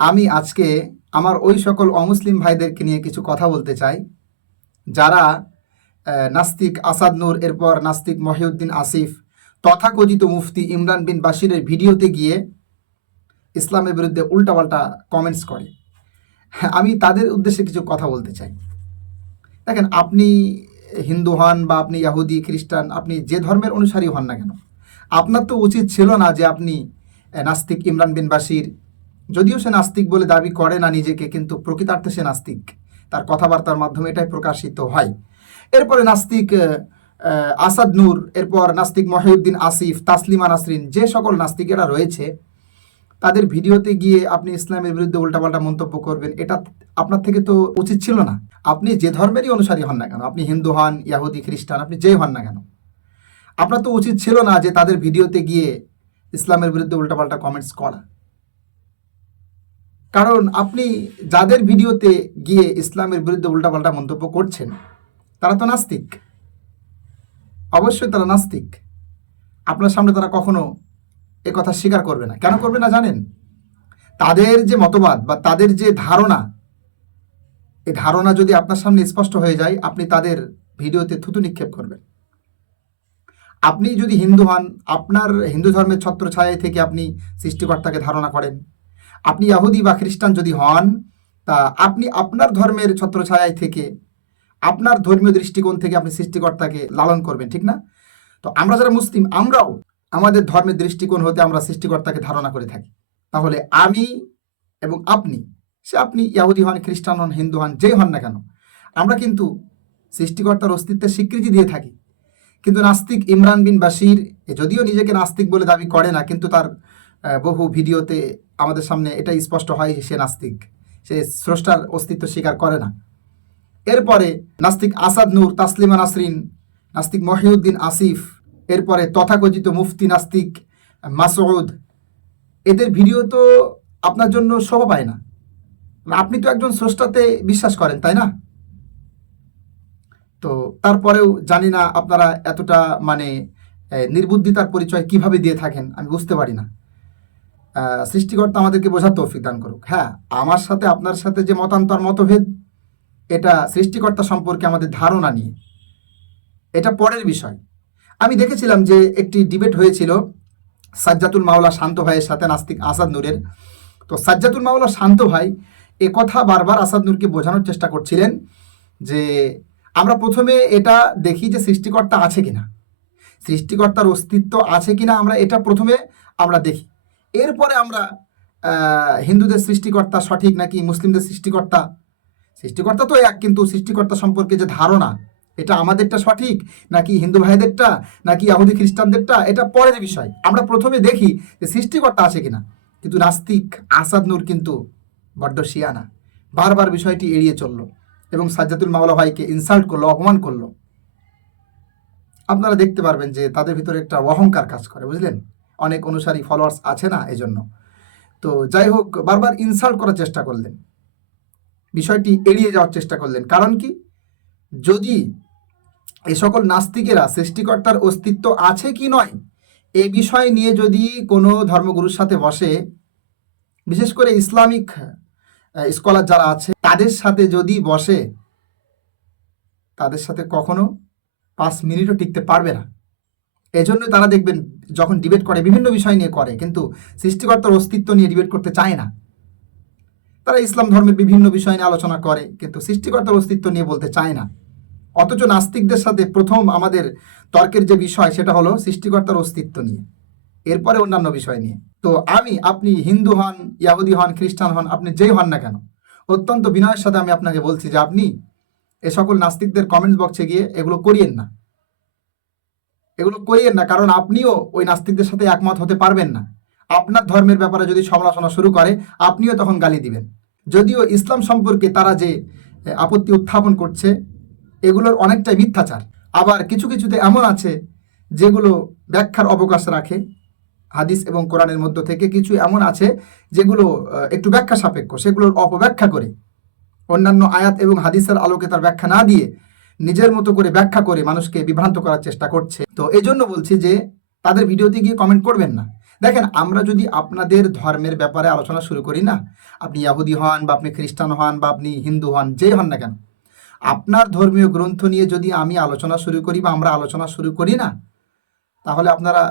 আমি আজকে আমার ওই সকল অমুসলিম ভাইদেরকে নিয়ে কিছু কথা বলতে চাই। যারা নাস্তিক আসাদ নূর, এরপর নাস্তিক মহিউদ্দিন আসিফ, তথাকথিত মুফতি ইমরান বিন বাশিরের ভিডিওতে গিয়ে ইসলামের বিরুদ্ধে উল্টাপাল্টা কমেন্টস করে। আমি তাদের উদ্দেশ্যে কিছু কথা বলতে চাই। দেখেন, আপনি হিন্দু হন বা আপনি ইয়াহুদি, খ্রিস্টান, আপনি যে ধর্মের অনুসারী হন না কেন, আপনার তো উচিত ছিল না যে আপনি নাস্তিক ইমরান বিন বাশির যদিও সে নাস্তিক বলে দাবি করে না নিজেকে, কিন্তু প্রকৃতার্থে সে নাস্তিক। তার কথাবার্তার মাধ্যমে এটাই প্রকাশিত হয়। এরপরে নাস্তিক আসাদ নূর, এরপর নাস্তিক মহিউদ্দিন আসিফ, তাসলিমা নাসরিন, যে সকল নাস্তিকেরা রয়েছে, তাদের ভিডিওতে গিয়ে আপনি ইসলামের বিরুদ্ধে উল্টাপাল্টা মন্তব্য করবেন, এটা আপনার থেকে তো উচিত ছিল না। আপনি যে ধর্মেরই অনুসারী হন না কেন, আপনি হিন্দু হন, ইয়াহুদি, খ্রিস্টান, আপনি যেই হন না কেন, আপনার তো উচিত ছিল না যে তাদের ভিডিওতে গিয়ে ইসলামের বিরুদ্ধে উল্টাপাল্টা কমেন্টস করা। কারণ আপনি যাদের ভিডিওতে গিয়ে ইসলামের বিরুদ্ধে উল্টাপাল্টা মন্তব্য করছেন, তারা তো নাস্তিক। অবশ্যই তারা নাস্তিক। আপনার সামনে তারা কখনো এ কথা স্বীকার করবে না। কেন করবে না জানেন? তাদের যে মতবাদ বা তাদের যে ধারণা এই ধারণা যদি আপনার সামনে স্পষ্ট হয়ে যায়, আপনি তাদের ভিডিওতে থুতু নিক্ষেপ করবেন। আপনি যদি হিন্দু হন, আপনার হিন্দু ধর্মের ছত্রছায়া থেকে আপনি সৃষ্টিকর্তাকে ধারণা করেন। আপনি ইয়াহুদি বা খ্রিস্টান যদি হন, তা আপনি আপনার ধর্মের ছত্রছায়ায় থেকে, আপনার ধর্মীয় দৃষ্টিকোণ থেকে আপনি সৃষ্টিকর্তাকে লালন করবেন, ঠিক না? তো আমরা যারা মুসলিম, আমরাও আমাদের ধর্মের দৃষ্টিকোণ হতে আমরা সৃষ্টিকর্তাকে ধারণা করে থাকি। তাহলে আমি এবং আপনি, সে আপনি ইয়াহুদি হন, খ্রিস্টান হন, হিন্দু হন, যেই হন না কেন, আমরা কিন্তু সৃষ্টিকর্তার অস্তিত্বের স্বীকৃতি দিয়ে থাকি। কিন্তু নাস্তিক ইমরান বিন বাশির যদিও নিজেকে নাস্তিক বলে দাবি করে না, কিন্তু তার বহু ভিডিওতে আমাদের সামনে এটা স্পষ্ট হয় সে নাস্তিক। সে স্রষ্টার অস্তিত্ব স্বীকার করে না। এরপরে নাস্তিক আসাদ নূর, তাসলিমা নাসরিন, নাস্তিক মহিউদ্দিন আসিফ, এরপরে তথাকথিত মুফতি নাস্তিক মাসউদ। এদের ভিডিও তো আপনার জন্য শোভা পায় না। আপনি তো একজন স্রষ্টাতে বিশ্বাস করেন, তাই না? তো তারপরেও জানি না আপনারা এতটা মানে নির্বুদ্ধিতার পরিচয় কীভাবে দিয়ে থাকেন, আমি বুঝতে পারি না। সৃষ্টিকর্তা আমাদেরকে বোঝার তৌফিক দান করুক। হ্যাঁ আমার সাথে আপনার সাথে যে মতান্তর, মতভেদ, এটা সৃষ্টিকর্তা সম্পর্কে আমাদের ধারণা নিয়ে। এটা পরের বিষয়। আমি দেখেছিলাম যে একটি ডিবেট হয়েছিল সাজ্জাতুল মাওলা শান্ত ভাইয়ের সাথে নাস্তিক আসাদ নূরের। তো সাজ্জাতুল মাওলা শান্ত ভাই এ কথা বারবার আসাদ নূরকে বোঝানোর চেষ্টা করছিলেন যে আমরা প্রথমে এটা দেখি যে সৃষ্টিকর্তা আছে কিনা। সৃষ্টিকর্তার অস্তিত্ব আছে কিনা আমরা এটা প্রথমে আমরা দেখি। এরপরে আমরা হিন্দুদের সৃষ্টিকর্তা সঠিক নাকি মুসলিমদের সৃষ্টিকর্তা? সৃষ্টিকর্তা তো এক, কিন্তু সৃষ্টিকর্তা সম্পর্কে যে ধারণা, এটা আমাদেরটা সঠিক নাকি হিন্দু ভাইদেরটা নাকি আহুদি খ্রিস্টানদেরটা, এটা পরের বিষয়। আমরা প্রথমে দেখি যে সৃষ্টিকর্তা আছে কিনা। কিন্তু নাস্তিক আসাদ নূর কিন্তু বড্ড শিয়ানা। বারবার বিষয়টি এড়িয়ে চলল এবং সাজ্জাতুল মাওলা ভাইকে ইনসাল্ট করল, অপমান করল। আপনারা দেখতে পারবেন যে তাদের ভিতরে একটা অহংকার কাজ করে, বুঝলেন? অনেক অনুসারী ফলোয়ার্স আছে না এজন্য। তো যাই হোক, বারবার ইনসাল্ট করার চেষ্টা করলেন। বিষয়টি এড়িয়ে যাওয়ার চেষ্টা করলেন। কারণ কি? যদি এই সকল নাস্তিকেরা সৃষ্টিকর্তার অস্তিত্ব আছে কি নয়, এ বিষয় নিয়ে যদি কোনো ধর্মগুরুর সাথে বসে, বিশেষ করে ইসলামিক স্কলার যারা আছে, তাদের সাথে যদি বসে, তাদের সাথে কখনো পাঁচ মিনিটও টিকতে পারবে না। এজন্য তারা দেখবেন যখন ডিবেট করে, বিভিন্ন বিষয় নিয়ে করে, কিন্তু সৃষ্টিকর্তার অস্তিত্ব নিয়ে ডিবেট করতে চায় না। তারা ইসলাম ধর্মের বিভিন্ন বিষয় নিয়ে আলোচনা করে, কিন্তু সৃষ্টিকর্তার অস্তিত্ব নিয়ে বলতে চায় না। অথচ নাস্তিকদের সাথে প্রথম আমাদের তর্কের যে বিষয়, সেটা হলো সৃষ্টিকর্তার অস্তিত্ব নিয়ে, এরপরে অন্যান্য বিষয় নিয়ে। তো আমি, আপনি হিন্দু হন, ইয়াহুদি হন, খ্রিস্টান হন, আপনি যেই হন না কেন, অত্যন্ত বিনয়ের সাথে আমি আপনাকে বলছি যে আপনি এ সকল নাস্তিকদের কমেন্টস বক্সে গিয়ে এগুলো করিয়েন না। এগুলো করিয়েন না, কারণ আপনিও ওই নাস্তিকদের সাথে একমত হতে পারবেন না। আপনার ধর্মের ব্যাপারে যদি সমালোচনা শুরু করে, আপনিও তখন গালি দিবেন। যদিও ইসলাম সম্পর্কে তারা যে আপত্তি উত্থাপন করছে, এগুলোর অনেকটাই মিথ্যাচার। আবার কিছু কিছুতে এমন আছে, যেগুলো ব্যাখ্যার অবকাশ রাখে, হাদিস এবং কোরআনের মধ্য থেকে কিছু এমন আছে, যেগুলো একটু ব্যাখ্যা সাপেক্ষ, সেগুলোর অপব্যাখ্যা করে। অন্যান্য আয়াত এবং হাদিসের আলোকে তার ব্যাখ্যা না দিয়ে নিজের মতো করে ব্যাখ্যা করে মানুষকে বিভ্রান্ত করার চেষ্টা করছে। তো এই জন্য বলছি যে, তাদের ভিডিওতে গিয়ে কমেন্ট করবেন না। দেখেন, আমরা যদি আপনাদের ধর্মের ব্যাপারে আলোচনা শুরু করি না, আপনি ইয়াহুদি হন বা আপনি খ্রিস্টান হন বা আপনি হিন্দু হন, যেই হন না কেন, আপনার ধর্মীয় গ্রন্থ নিয়ে যদি আমি আলোচনা শুরু করি বা আমরা আলোচনা শুরু করি না, তাহলে আপনারা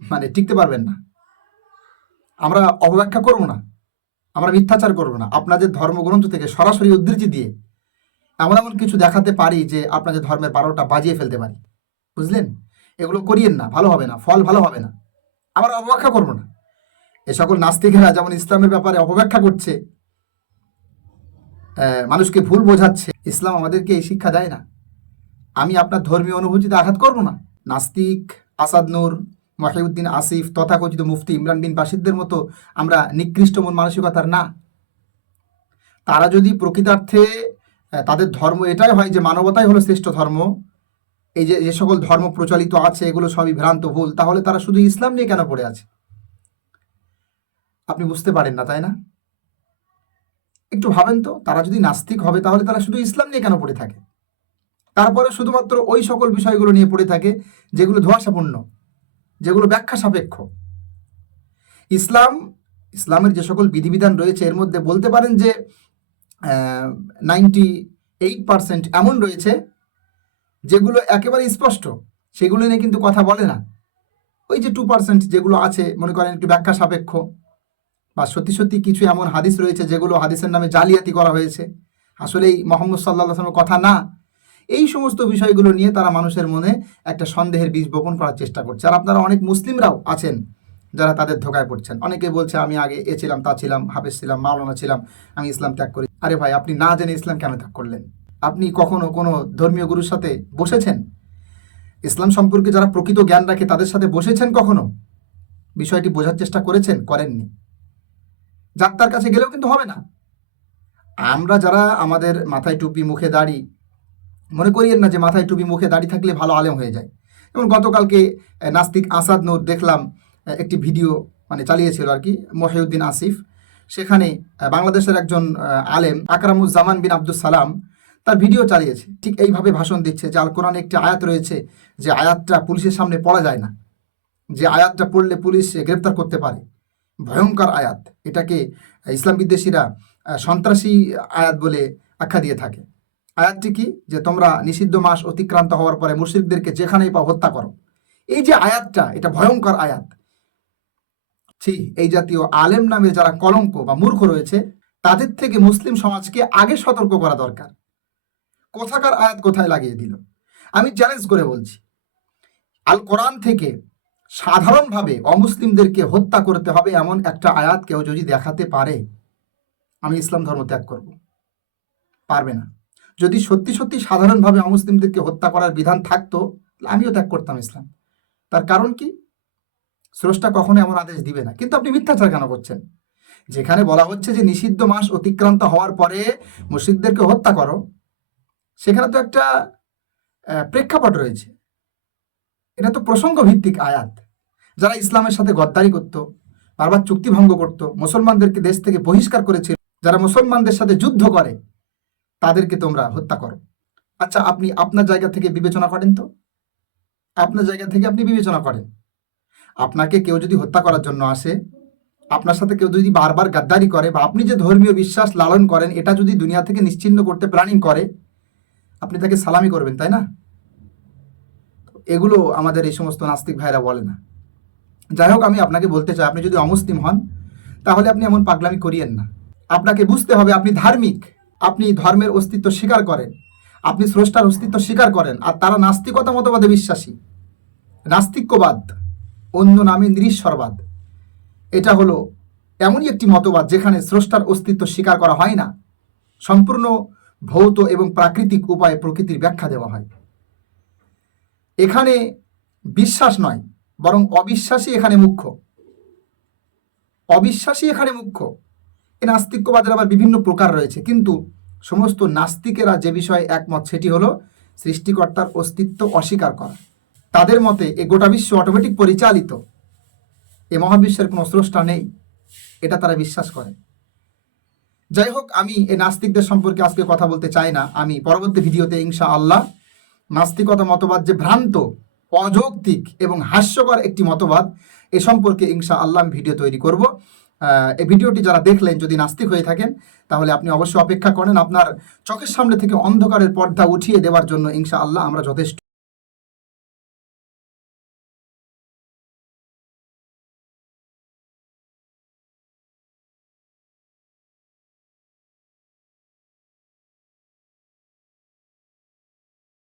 মানে টিকতে পারবেন না। আমরা অবব্যাখ্যা করব না। আমরা মিথ্যাচার করব না। আপনাদের ধর্মগ্রন্থ থেকে সরাসরি উদ্ধৃতি দিয়ে এমন এমন কিছু দেখাতে পারি যে আপনাদের ধর্মের বারোটা বাজিয়ে ফেলতে পারি। বুঝলেন? এগুলো করিয়েন না, ভালো হবে না, ফল ভালো হবে না। আমরা অবব্যাখ্যা করব না। এ সকল নাস্তিকেরা যেমন ইসলামের ব্যাপারে অপব্যাখ্যা করছে মানুষকে ভুল বোঝাচ্ছে, ইসলাম আমাদেরকে এই শিক্ষা দেয় না। আমি আপনার ধর্মীয় অনুভূতিতে আঘাত করব না। নাস্তিক, আসাদ নূর, মহিউদ্দিন আসিফ, তথাকথিত মুফতি ইমরান বিন বাসিদদের মতো আমরা নিকৃষ্ট মন মানসিকতার না। তারা যদি প্রকৃতার্থে তাদের ধর্ম এটাই হয় যে মানবতাই হলো শ্রেষ্ঠ ধর্ম। এই যে যে সকল ধর্ম প্রচলিত আছে, এগুলো সবই ভ্রান্ত ভুল, তাহলে তারা শুধু ইসলাম নিয়ে কেন পড়ে আছে? আপনি বুঝতে পারেন না, তাই না? একটু ভাবেন তো, তারা যদি নাস্তিক হবে, তাহলে তারা শুধু ইসলাম নিয়ে কেন পড়ে থাকে? তারপরে শুধুমাত্র ওই সকল বিষয়গুলো নিয়ে পড়ে থাকে, যেগুলো ধোঁয়াশাপূর্ণ, যেগুলো ব্যাখ্যা সাপেক্ষ। ইসলাম, ইসলামের যে সকল বিধিবিধান রয়েছে, এর মধ্যে বলতে পারেন যে নাইনটি এইট পার্সেন্ট এমন রয়েছে যেগুলো একেবারে স্পষ্ট, সেগুলো নিয়ে কিন্তু কথা বলে না। ওই যে টু পার্সেন্ট যেগুলো আছে, মনে করেন একটু ব্যাখ্যা সাপেক্ষ, বা সত্যি সত্যি কিছু এমন হাদিস রয়েছে যেগুলো হাদিসের নামে জালিয়াতি করা হয়েছে। আসলেই মোহাম্মদ সাল্লাহ কথা না, এই সমস্ত বিষয়গুলো নিয়ে তারা মানুষের মনে একটা সন্দেহের বীজ বপন করার চেষ্টা করছে। আর আপনারা অনেক মুসলিমরাও আছেন যারা তাদের ধোকায় পড়ছেন। অনেকে বলছে, আমি আগে এ ছিলাম, তা ছিলাম, হাফেজ ছিলাম, মাওলানা ছিলাম, আমি ইসলাম ত্যাগ করি। আরে ভাই, আপনি না জেনে ইসলাম কেন ত্যাগ করলেন? আপনি কখনো কোনো ধর্মীয় গুরুর সাথে বসেছেন? ইসলাম সম্পর্কে যারা প্রকৃত জ্ঞান রাখে, তাদের সাথে বসেছেন কখনো? বিষয়টি বোঝার চেষ্টা করেছেন, করেননি। যাত্রার কাছে গেলেও কিন্তু হবে না। আমরা যারা আমাদের মাথায় টুপি, মুখে দাড়ি, মনে করিয়েন না যে মাথায় টুপি, মুখে দাড়ি থাকলে ভালো আলেম হয়ে যায়। যেমন গতকালকে নাস্তিক আসাদ নূর দেখলাম একটি ভিডিও মানে চালিয়েছিল আর কি, মহিউদ্দিন আসিফ। সেখানে বাংলাদেশের একজন আলেম আকরামুজ্জামান বিন আব্দুল সালাম তার ভিডিও চালিয়েছে। ঠিক এইভাবে ভাষণ দিচ্ছে যে, আল কোরআনে একটি আয়াত রয়েছে যে, আয়াতটা পুলিশের সামনে পড়া যায় না। যে আয়াতটা পড়লে পুলিশ গ্রেপ্তার করতে পারে। ভয়ঙ্কর আয়াত। এটাকে ইসলাম বিদ্বেষীরা সন্ত্রাসী আয়াত বলে আখ্যা দিয়ে থাকে। আয়াতটি কি? যে, তোমরা নিষিদ্ধ মাস অতিক্রান্ত হওয়ার পরে মুর্শিদদেরকে যেখানেই পাও হত্যা করো। এই যে আয়াতটা, এটা ভয়ঙ্কর আয়াত। ছি, এই জাতীয় আলেম নামে যারা কলঙ্ক বা মূর্খ রয়েছে, তাদের থেকে মুসলিম সমাজকে আগে সতর্ক করা দরকার। কোথাকার আয়াত কোথায় লাগিয়ে দিল? আমি চ্যালেঞ্জ করে বলছি। আল কোরআন থেকে সাধারণভাবে অমুসলিমদেরকে হত্যা করতে হবে এমন একটা আয়াত কেউ যদি দেখাতে পারে, আমি ইসলাম ধর্ম ত্যাগ করব। পারবে না। যদি সত্যি সত্যি সাধারণভাবে অমুসলিমদেরকে হত্যা করার বিধান থাকতো, আমিও ত্যাগ করতাম ইসলাম। তার কারণ কি? স্রষ্টা কখনো এমন আদেশ দিবে না। কিন্তু আপনি মিথ্যাচার কেন করছেন? যেখানে বলা হচ্ছে যে নিষিদ্ধ মাস অতিক্রান্ত হওয়ার পরে মুসিদদেরকে হত্যা করো, সেখানে তো একটা প্রেক্ষাপট রয়েছে। এটা তো প্রসঙ্গ ভিত্তিক আয়াত। যারা ইসলামের সাথে গদ্দারি করত, বারবার চুক্তি ভঙ্গ করত, মুসলমানদেরকে দেশ থেকে বহিষ্কার করেছিল, যারা মুসলমানদের সাথে যুদ্ধ করে, তাদেরকে তোমরা হত্যা করো। আচ্ছা আপনি আপনার জায়গা থেকে বিবেচনা করেন তো? আপনার জায়গা থেকে আপনি বিবেচনা করেন। আপনাকে কেউ যদি হত্যা করার জন্য আসে, আপনার সাথে কেউ যদি বারবার গাদ্দারি করে বা আপনি যে ধর্মীয় বিশ্বাস লালন করেন, এটা যদি দুনিয়া থেকে নিশ্চিন্ন করতে প্ল্যানিং করে, আপনি তাকে সালামি করবেন, তাই না? এগুলো আমাদের এই সমস্ত নাস্তিক ভাইরা বলে না। যাই হোক, আমি আপনাকে বলতে চাই, আপনি যদি অমুসলিম হন, তাহলে আপনি এমন পাগলামি করিয়েন না। আপনাকে বুঝতে হবে, আপনি ধার্মিক, আপনি ধর্মের অস্তিত্ব স্বীকার করেন, আপনি স্রষ্টার অস্তিত্ব স্বীকার করেন, আর তারা নাস্তিকতা মতবাদে বিশ্বাসী, নাস্তিক্যবাদ। অন্য নামে নিরীশ্বরবাদ। এটা হলো এমনই একটি মতবাদ যেখানে স্রষ্টার অস্তিত্ব স্বীকার করা হয় না। সম্পূর্ণ ভৌত এবং প্রাকৃতিক উপায়ে প্রকৃতির ব্যাখ্যা দেওয়া হয়। এখানে বিশ্বাস নয়, বরং অবিশ্বাসী এখানে মুখ্য। অবিশ্বাসী এখানে মুখ্য। এই নাস্তিক্যবাদের আবার বিভিন্ন প্রকার রয়েছে, কিন্তু সমস্ত নাস্তিকেরা যে বিষয়ে একমত, সেটি হলো সৃষ্টিকর্তার অস্তিত্ব অস্বীকার করা। তাদের মতে এ গোটা বিশ্ব অটোমেটিক পরিচালিত। এ মহাবিশ্বের কোনো স্রষ্টা নেই, এটা তারা বিশ্বাস করে। যাই হোক, আমি এই নাস্তিকদের সম্পর্কে আজকে কথা বলতে চাই না। আমি পরবর্তী ভিডিওতে ইনশা আল্লাহ নাস্তিকতা মতবাদ যে ভ্রান্ত, অযৌক্তিক এবং হাস্যকর একটি মতবাদ, এ সম্পর্কে ইনশা আল্লাহ আমি ভিডিও তৈরি করব। এই ভিডিওটি যারা দেখলেন, যদি নাস্তিক হয়ে থাকেন, তাহলে আপনি অবশ্যই অপেক্ষা করেন। আপনার চোখের সামনে থেকে অন্ধকারের পর্দা উঠিয়ে দেওয়ার জন্য ইনশা আল্লাহ আমরা যথেষ্ট